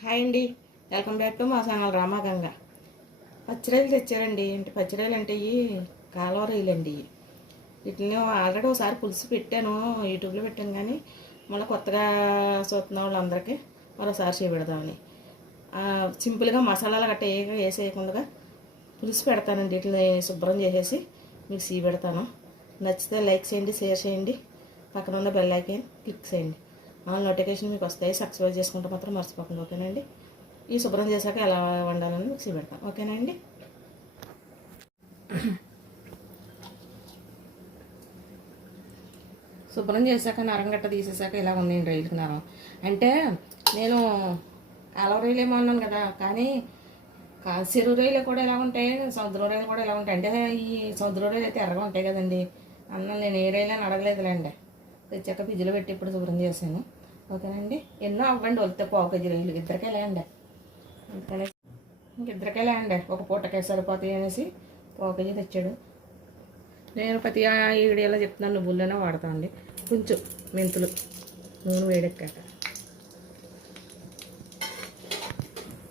Hi అండి. Welcome back to మా channel Ramaganga పచ్చిరాయలు తెచ్చారండి. ఏంటి పచ్చిరాయలు అంటే ఇవి కాలువ అండి వీటిని ఆల్రెడీ ఒకసారి పులుసు పెట్టాను. యూట్యూబ్లో పెట్టాను కానీ మళ్ళీ కొత్తగా చూస్తున్న వాళ్ళందరికీ మరోసారి చేపెడదామని. సింపుల్గా మసాలాలు గట్ట ఏ వేసేయకుండా పులుసు పెడతానండి. వీటిని శుభ్రం చేసేసి మిక్సీ పెడతాను. నచ్చితే లైక్ చేయండి షేర్ చేయండి. పక్కన ఉన్న బెల్ ఐకాన్ క్లిక్ చేయండి. ఆ నోటిఫికేషన్ మీకు వస్తాయి సబ్స్క్రైబ్ చేసుకుంటే మాత్రం మర్చిపోకండి ఓకేనండి ఈ శుభ్రం చేశాక ఎలా వండాలని మిక్సీ పెడతాం ఓకేనండి శుభ్రం చేశాక నరంగట్ట తీసేసాక ఇలా ఉందండి రైలుకి నరం. అంటే నేను అలవ రైలు ఏమో అన్నాను కదా కానీ కా- చెరువు రైలు కూడా ఎలా ఉంటాయి సముద్ర రైలు కూడా ఎలా ఉంటాయి? అంటే ఈ సముద్ర రైలు అయితే ఎర్రగా ఉంటాయి కదండి. అన్న నేను ఏ రైలు అని అడగలేదులేండి తెచ్చాక ఫ్రిడ్జ్లో పెట్టి ఇప్పుడు శుభ్రం చేశాను. ఓకేనండి. ఎన్నో అవ్వండి వలితే పావు కేజీ రైలు ఇద్దరికే లేండి ఇంక ఇద్దరికే లేండి ఒక పూటకే సరిపోతాయి అనేసి పావు కేజీ తెచ్చాడు. నేను ప్రతి ఈ వీడియోలో చెప్తున్నాను నువ్వుల్లోనే వాడతామండి కొంచెం మెంతులు నూనె వేడెక్కాక.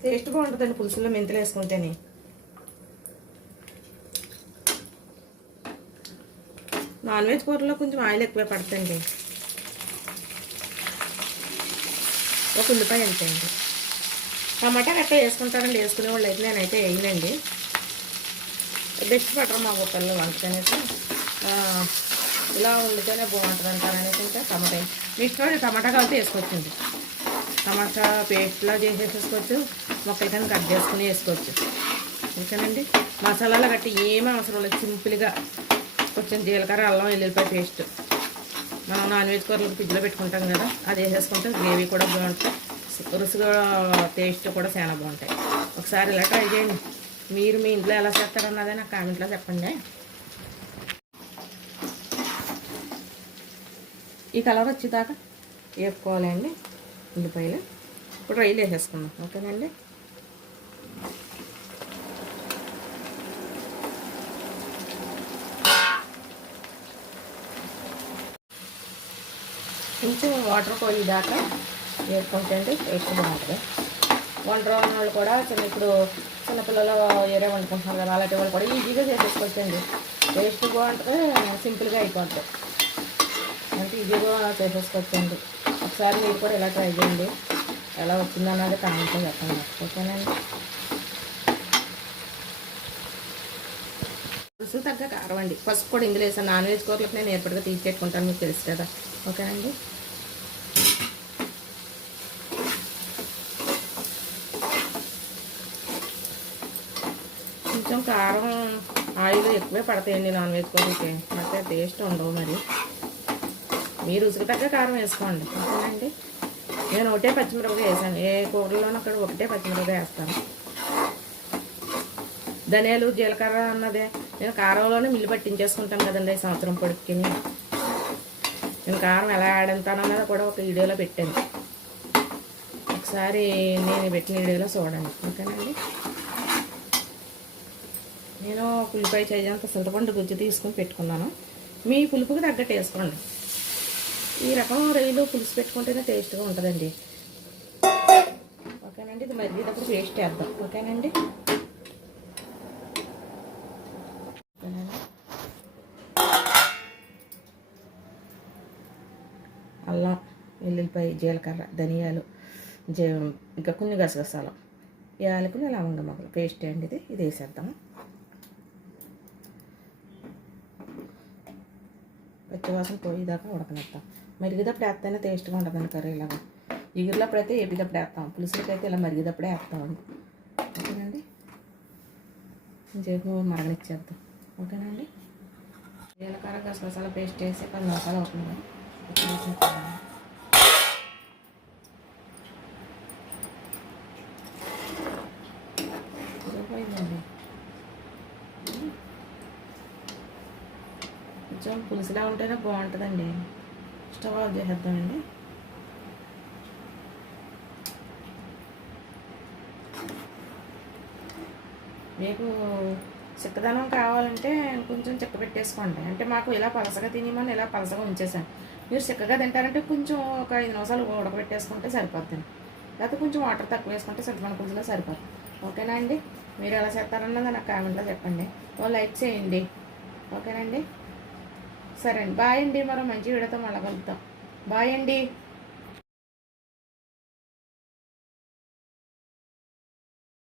టేస్ట్ బాగుంటుందండి పులుసులో మెంతులు వేసుకుంటేనే. నాన్ వెజ్ కూరలో కొంచెం ఆయిల్ ఎక్కువ పడుతుంది ఒక ఉల్లిపాయ ఎంత అండి టమాటా గట్ట వేసుకుంటారండి వేసుకునే వాళ్ళు అయితే నేనైతే వేయనండి. బెస్ట్ పట్టరు మా గొప్పల్లో వంటకనేసి. ఇలా ఉండితేనే బాగుంటుంది అంటారు అనేసి ఇంకా టమాటా మీకు టమాటా కలిపి వేసుకోవచ్చండి. టమాటా పేస్ట్లా చేసేసుకోవచ్చు మొక్కలు కానీ కట్ చేసుకుని వేసుకోవచ్చు. ఓకేనండి? మసాలాలు గట్టి ఏమీ అవసరం లేదు సింపుల్గా. కొంచెం జీలకర్ర అల్లం వెల్లుల్లిపాయ పేస్ట్. మనం నాన్ వెజ్ కూరలు ఫ్రిడ్జ్లో పెట్టుకుంటాం కదా అది వేసేసుకుంటే గ్రేవీ కూడా బాగుంటుంది. రుసుగా టేస్ట్ కూడా చాలా బాగుంటాయి. ఒకసారి ఇలా ట్రై చేయండి. మీరు మీ ఇంట్లో ఎలా చేస్తారన్నదే నాకు కామెంట్లో చెప్పండి. ఈ కలర్ వచ్చేదాకా వేపుకోవాలండి ఉల్లిపాయలు. ఇప్పుడు రైలు వేసేసుకుందాం. ఓకేనండి? కొంచెం వాటర్ పోయేదాకా వేసుకుంటే టేస్ట్ బాగుంటుంది. వంట వాళ్ళు కూడా చిన్న ఇప్పుడు చిన్నపిల్లలు ఏరే వండుకుంటున్నారు కదా అలాంటి వాళ్ళు కూడా ఈజీగా చేసేసుకోవచ్చండి. టేస్ట్ బాగుంటుంది సింపుల్గా అయిపోతుంది అంటే ఈజీగా చేసేసుకోవచ్చండి. ఒకసారి మీరు కూడా ఇలా ట్రై చేయండి. ఎలా వచ్చిందన్నది కామెంట్లో చెప్పండి. ఓకేనండి. రుసు తగ్గ కారం అండి. పసుపు కూడా ఇందులో వేసాను. నాన్ వెజ్ కూరలకు నేను ఏర్పడిగా తీసి పెట్టుకుంటాను మీకు తెలుసు కదా. ఓకేనండి కొంచెం కారం ఆయిల్ ఎక్కువే పడతాయండి నాన్ వెజ్ కూరలకి. అంటే టేస్ట్ ఉండవు మరి. మీ రుచికి తగ్గ కారం వేసుకోండి. ఓకేనండి నేను ఒకటే పచ్చిమిరపకాయ వేసాను. ఏ కూరలోనూ అక్కడ ఒకటే పచ్చిమిరపకాయ వేస్తాను. ధనియాలు జీలకర్ర అన్నదే. నేను కారంలోనే మిల్లు పట్టించేసుకుంటాను కదండి ఈ సంవత్సరం పొడికి నేను కారం ఎలా ఆడంతాను అన్నది కూడా ఒక వీడియోలో పెట్టాను. ఒకసారి నేను పెట్టిన వీడియోలో చూడండి. ఓకేనండి నేను పులిపాయ చేయంత చింతపండు గుజ్జు తీసుకుని పెట్టుకున్నాను. మీ పులుపుకి తగ్గట్టు వేసుకోండి ఈ రకం రొయ్యలు పులుసు పెట్టుకుంటేనే టేస్ట్గా ఉంటుందండి. ఓకేనండి ఇది మరిగేటప్పుడు పేస్ట్ వేద్దాం ఓకేనండి? అల్లం వెల్లుల్లిపాయ జీలకర్ర ధనియాలు జీ ఇంకా కొన్ని గసగసాలు. యాలకులు లవంగ మొక్కలు. పేస్ట్ అండి ఇది. ఇది వేసేద్దాం పచ్చివాసన పోయేదాకా ఉడకనిస్తాం మరిగేటప్పుడు వేస్తేనే టేస్ట్గా ఉంటుందండి కర్రీ ఇలాగా ఎగిరినప్పుడు అయితే ఏపిదప్పుడు వేస్తాం పులుసులకైతే అయితే ఇలా మరిగేటప్పుడే వేస్తామండి ఓకేనండి ఇంకేపు మరగనిచ్చేద్దాం ఓకేనండి జీలకర్ర గసగసాల పేస్ట్ వేసి పది నిమిషాలు అవుతుంది కొంచెం పులుసులా ఉంటేనే బాగుంటుందండి. స్టవ్ ఆఫ్ చేసేద్దామండి. మీకు చిక్కదనం కావాలంటే కొంచెం చిక్క పెట్టేసుకోండి. అంటే మాకు ఇలా పలసగా తినేమని ఇలా పలసగా ఉంచేసాను. మీరు చిక్కగా తింటారంటే కొంచెం ఒక ఐదు నిమిషాలు ఉడకబెట్టేసుకుంటే సరిపోతుంది లేకపోతే కొంచెం వాటర్ తక్కువ వేసుకుంటే చింతపండు పులుసులో సరిపోతుంది ఓకేనా అండి? మీరు ఎలా చేస్తారన్నది నాకు కామెంట్లో చెప్పండి. ఓ లైక్ చేయండి. ఓకేనండి సరే అండి. బాయ్ అండి. మరో మంచి వీడియోతో మళ్ళీ కలుద్దాం. బాయ్ అండి.